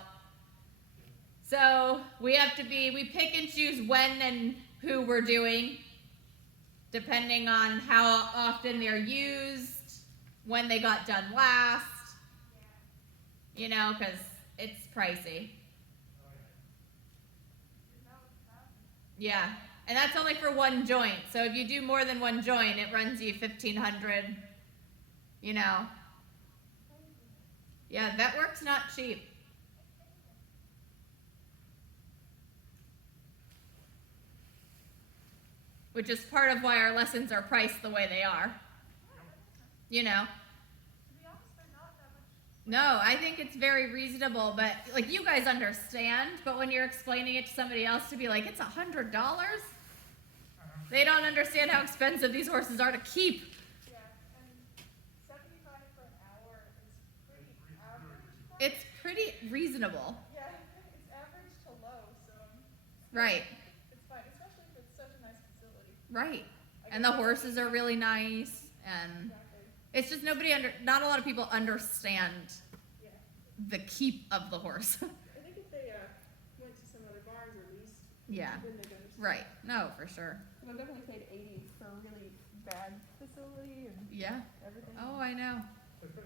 So we pick and choose when and who we're doing, depending on how often they're used, when they got done last. You know, because it's pricey. Yeah, and that's only for one joint. So if you do more than one joint, it runs you $1,500. You know. Yeah, vet work's not cheap. Which is part of why our lessons are priced the way they are. You know. To be honest, they're not that much. No, I think it's very reasonable, but like you guys understand, but when you're explaining it to somebody else to be like, it's $100, they don't understand how expensive these horses are to keep. Yeah, and 75 for an hour is pretty average. It's pretty reasonable. Yeah, it's average to low, so Right, it's fine, especially if it's such a nice facility. right. And the horses are really nice, and Exactly. it's just not a lot of people understand Yeah. the keep of the horse. I think if they, went to some other barns or least, Yeah, then they'd understand. right. No, for sure. Cause I've definitely paid 80 for a really bad facility and Yeah. everything. Oh, I know. Also,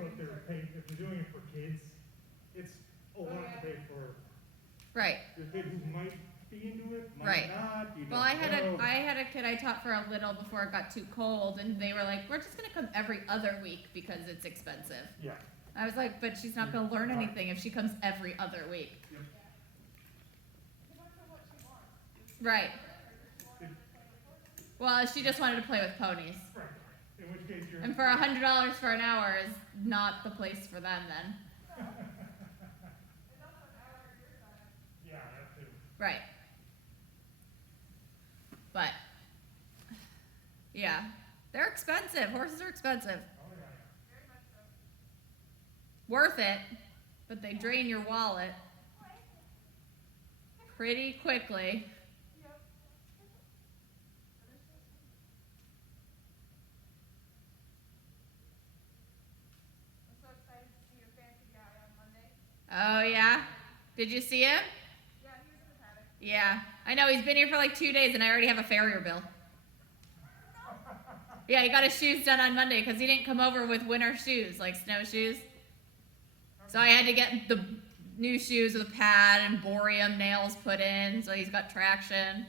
if they're doing it for kids, it's a lot to pay for Right. your kid who might be into it, might Right. not. You Well, don't I had know. a kid I taught for a little before it got too cold, and they were like, "We're just gonna come every other week because it's expensive." Yeah. I was like, "But she's not gonna learn anything if she comes every other week." Yep. Depends on what she wants. Right. Well, she just wanted to play with ponies, Right. In which case you're. and for $100 for an hour is not the place for them then. Yeah, that too. Right. But yeah, they're expensive. Horses are expensive. Oh, yeah. Worth it, but they drain your wallet pretty quickly. I'm so excited to see your fancy guy on Monday. Oh yeah? Did you see him? Yeah, he was in the paddock. Yeah. I know, he's been here for like 2 days and I already have a farrier bill. Yeah, he got his shoes done on Monday because he didn't come over with winter shoes, like snowshoes. So I had to get the new shoes with a pad and borium nails put in, so he's got traction. And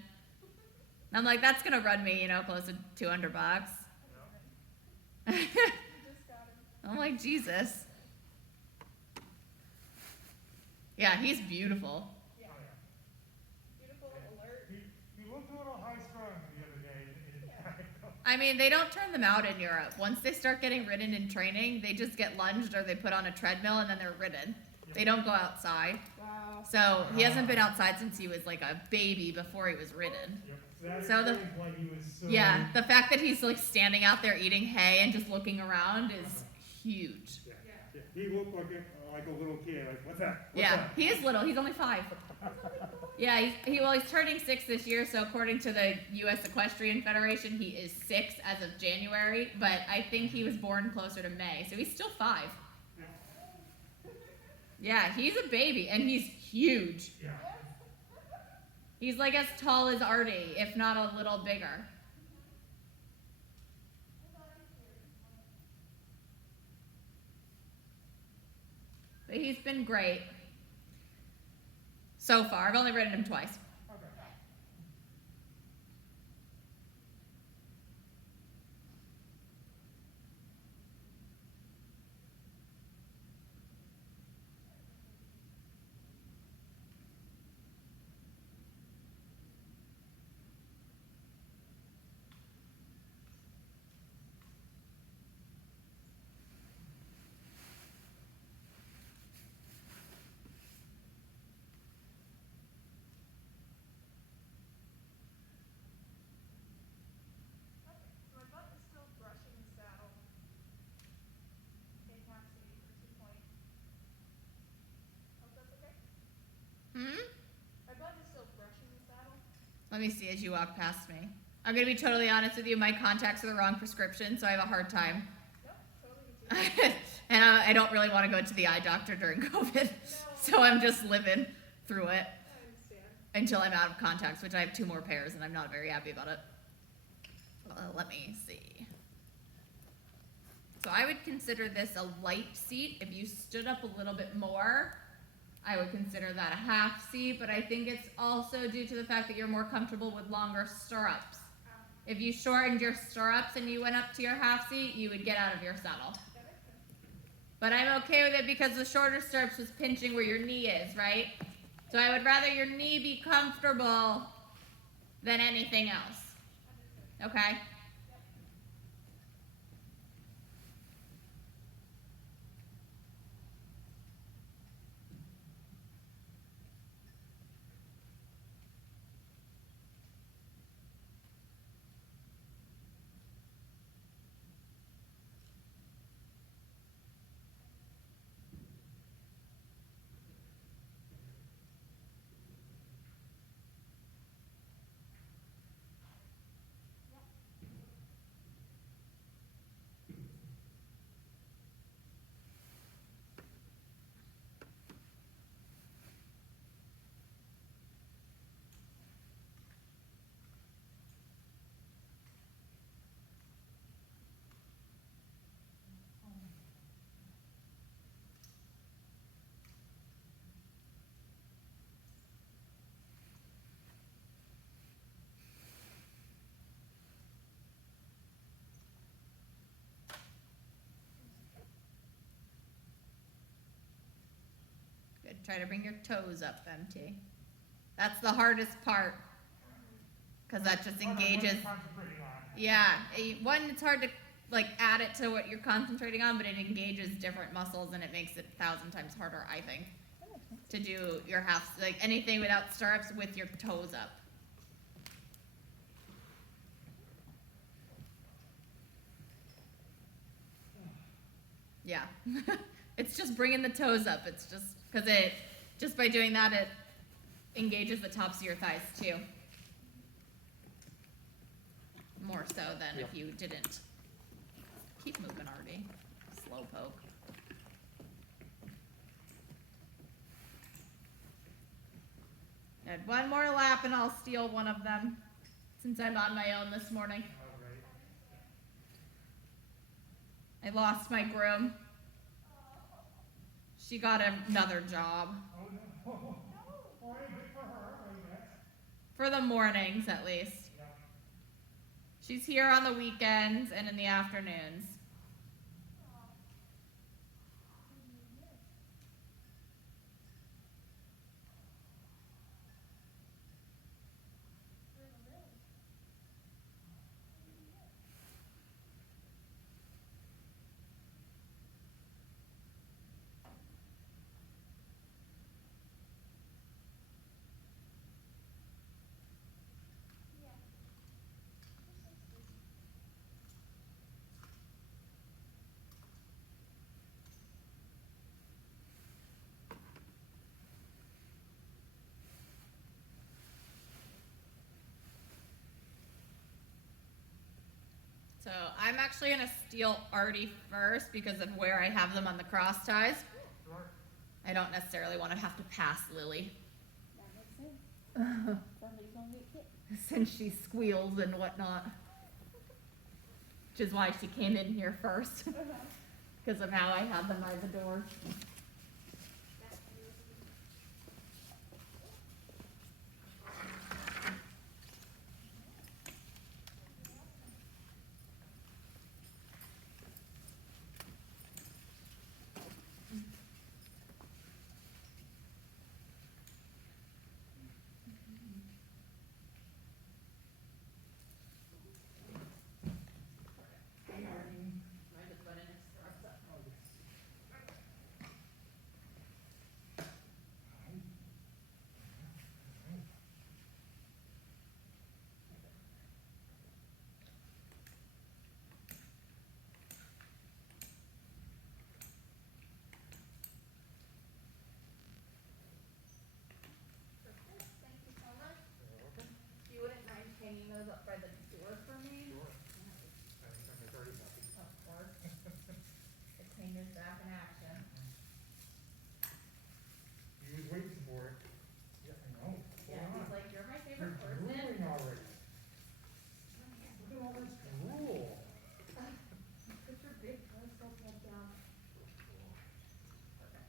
I'm like, that's gonna run me, close to $200. He just got him. I'm like, Jesus. Yeah, he's beautiful. Yeah. Oh, yeah. Beautiful, alert. He looked a little high strung the other day. I mean, they don't turn them out in Europe. Once they start getting ridden in training, they just get lunged or they put on a treadmill and then they're ridden. They don't go outside. Wow. So he hasn't been outside since he was like a baby before he was ridden. Yep. So the- explains why he was so. Yeah, the fact that he's like standing out there eating hay and just looking around is huge. Yeah. Yeah. He looked like a little kid. Like, what's that? What's Yeah, that? he is little. He's only 5. Yeah, he's turning 6 this year. So according to the U.S. Equestrian Federation, he is 6 as of January. But I think he was born closer to May, so he's still 5. Yeah, he's a baby and he's huge. Yeah. He's like as tall as Artie, if not a little bigger. But he's been great so far. I've only ridden him twice. Okay. Let me see as you walk past me. I'm gonna be totally honest with you. My contacts are the wrong prescription, so I have a hard time. Nope, totally get you. And I don't really want to go to the eye doctor during COVID, so I'm just living through it I understand. until I'm out of contacts, which I have 2 more pairs, and I'm not very happy about it. Let me see. So I would consider this a light seat. If you stood up a little bit more, I would consider that a half seat, but I think it's also due to the fact that you're more comfortable with longer stirrups. If you shortened your stirrups and you went up to your half seat, you would get out of your saddle. That makes sense. But I'm okay with it because the shorter stirrups was pinching where your knee is, right? So I would rather your knee be comfortable than anything else. Okay? Good. Try to bring your toes up, MT. That's the hardest part. Because that just engages. Concentrating on. Yeah. One, it's hard to like add it to what you're concentrating on, but it engages different muscles and it makes it 1,000 times harder, I think, to do your half, like anything without stirrups with your toes up. Yeah. It's just bringing the toes up. It's just because just by doing that, it engages the tops of your thighs too. More so than if you didn't. Keep moving, Artie. Slow poke. And one more lap and I'll steal one of them since I'm on my own this morning. I lost my groom. She got another job. Oh, no. Well, hey, good for her, I guess. For the mornings, at least. Yeah. She's here on the weekends and in the afternoons. So I'm actually going to steal Artie first because of where I have them on the cross ties. Sure. I don't necessarily want to have to pass Lily That makes sense. Somebody's gonna get hit. since she squeals and whatnot. Which is why she came in here first because of how I have them by the door. by the door for me? Sure. I think I'm already happy. Of course. The cleaner's back in action. He was waiting for it. Yeah, I know. Yeah, Hold he's on. like, you're my You're favorite person. drooling already. Look at all this drool. Put your big telescope head down. Perfect.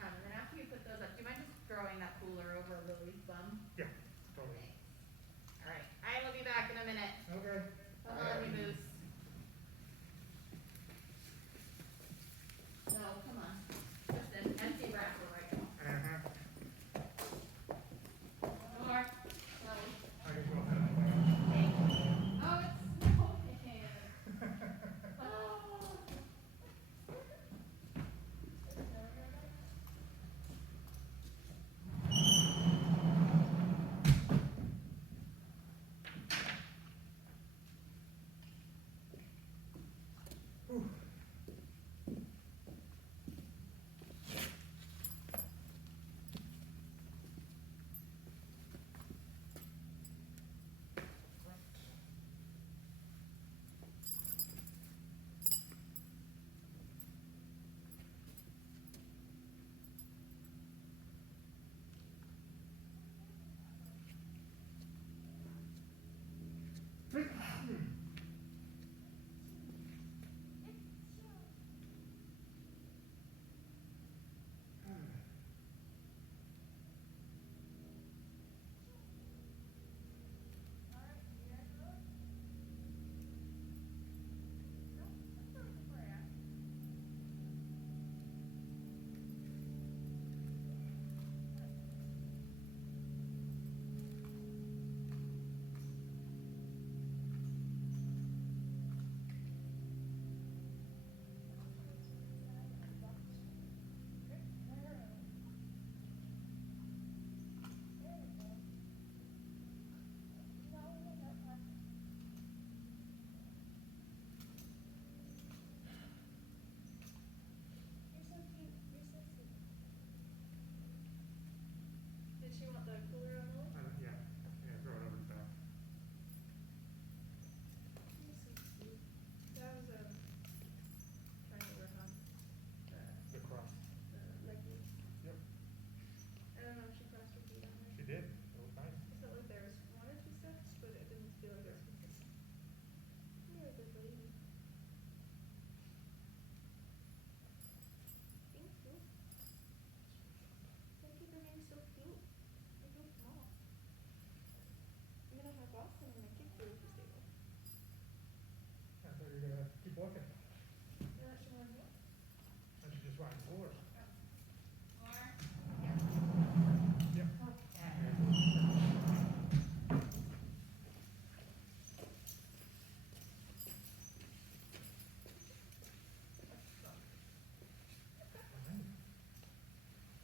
And then after you put those up, do you mind just throwing that cooler over Lily's bum? Yeah, totally. All right, I will be back in a minute. Okay. Come on, you moose. No, come on. Just an empty wrapper right now. Uh-huh. More. No. I can go ahead. Okay. Oh, it's smoking. Oh. Whew. Did she want the cooler on Lily? Yeah, yeah, throw it over the top. You're so cute. That was trying to work on The cross. the leggy. Yep, I don't know if she crossed her feet on there. she did. It was nice. It felt like there was one or two steps, but it didn't feel like there was consistent. You're a good lady. Thank you. Thank you for being so cute. You're so small. I'm gonna hop off and I'm gonna kick you if you stay there. I thought you were gonna keep walking. You let someone go? I should just ride the floor. More. Yep.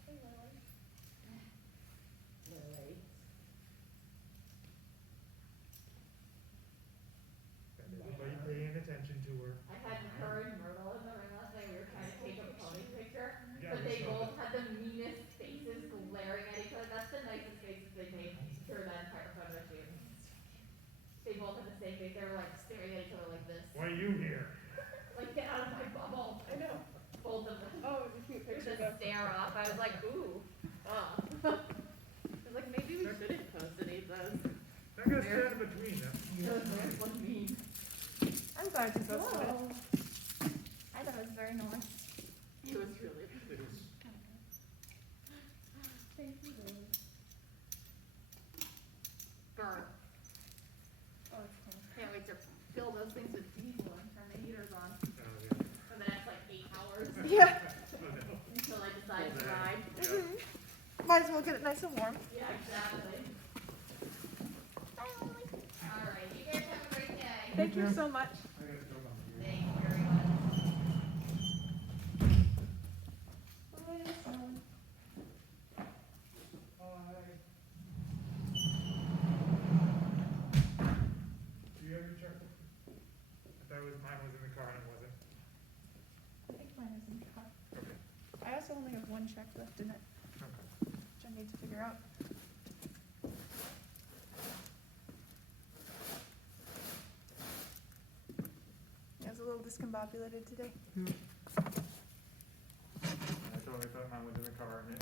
Hey, Lily. Lily. Got everybody paying attention to her. I had her and Myrtle in the ring last night. We were trying to take a pony picture, Yeah, but we they saw both had the meanest faces glaring at each other. That's the nicest faces they made through that entire photo shoot. They both had the same face. They were like staring at each other like this. Why are you here? Like, get out of my bubble. I know. Both of them. Oh, it was a cute There's picture a though. stare off. I was like, ooh. I was like, maybe we shouldn't post any of those. I got stand in between them. Those look mean. I'm glad you posted it. Whoa. I thought it was very nice. It was really. It was, Thank you, Lily. Burn. Oh, it's cool. Can't wait to fill those things with diesel and turn the heaters on yeah. for the next like 8 hours Yeah. Oh, no. until I decide to Full day. ride. Yeah. Might as well get it nice and warm. Yeah, exactly. All right, you guys have a great day. Thank you so much. I gotta go on here. Thank you very much. Hi. Do you have your checkbook? I thought mine was in the car and it wasn't. I think mine is in the car. Okay. I also only have one check left in it, Okay. which I need to figure out. discombobulated today? I totally thought mine was in the car and it